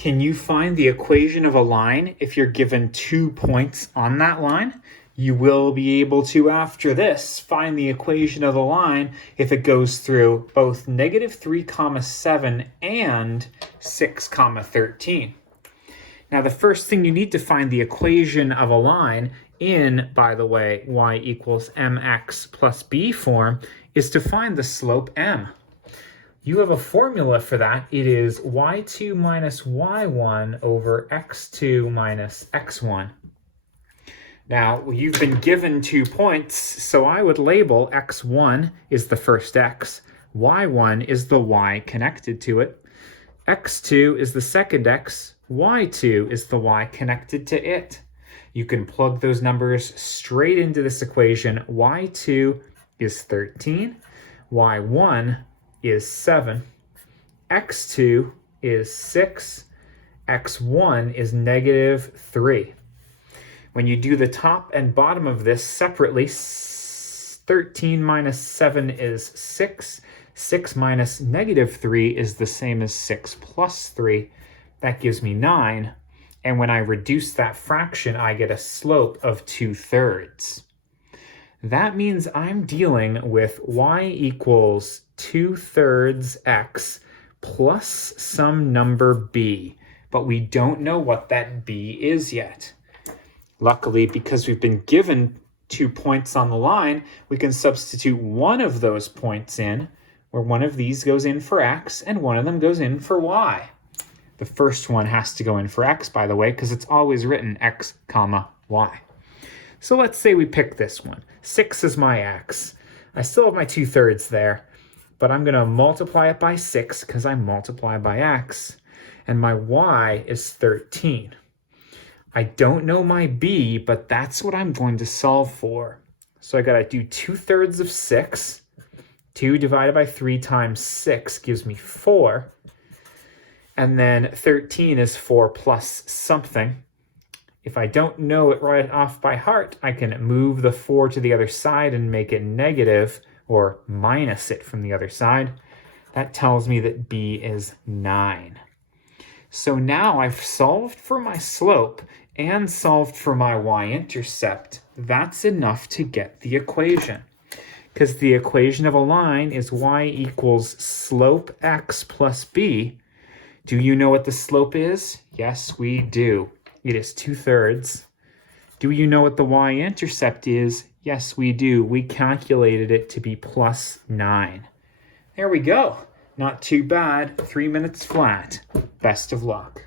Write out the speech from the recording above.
Can you find the equation of a line if you're given 2 points on that line? You will be able to, after this, find the equation of the line if it goes through both -3, 7 and 6, 13. Now, the first thing you need to find the equation of a line in, by the way, y equals mx plus b form is to find the slope m. You have a formula for that. It is y2 minus y1 over x2 minus x1. Now, you've been given 2 points, so I would label x1 is the first x, y1 is the y connected to it, x2 is the second x, y2 is the y connected to it. You can plug those numbers straight into this equation. y2 is 13, y1 is 7, x2 is 6, x1 is -3. When you do the top and bottom of this separately, 13 minus 7 is 6, 6 minus -3 is the same as 6 plus 3. That gives me 9, and when I reduce that fraction, I get a slope of 2/3. That means I'm dealing with y equals 2/3 x plus some number b, but we don't know what that b is yet. Luckily, because we've been given 2 points on the line, we can substitute one of those points in, where one of these goes in for x and one of them goes in for y. The first one has to go in for x, by the way, because it's always written x, y. So let's say we pick this one. 6 is my x. I still have my 2/3 there, but I'm going to multiply it by 6 because I multiply by x, and my y is 13. I don't know my b, but that's what I'm going to solve for. So I got to do 2/3 of 6. 2 divided by 3 times 6 gives me 4. And then 13 is 4 plus something. If I don't know it right off by heart, I can move the 4 to the other side and make it negative, or minus it from the other side. That tells me that b is 9. So now I've solved for my slope and solved for my y-intercept. That's enough to get the equation, because the equation of a line is y equals slope x plus b. Do you know what the slope is? Yes, we do. It is 2/3. Do you know what the y-intercept is? Yes, we do. We calculated it to be plus 9. There we go. Not too bad. 3 minutes flat. Best of luck.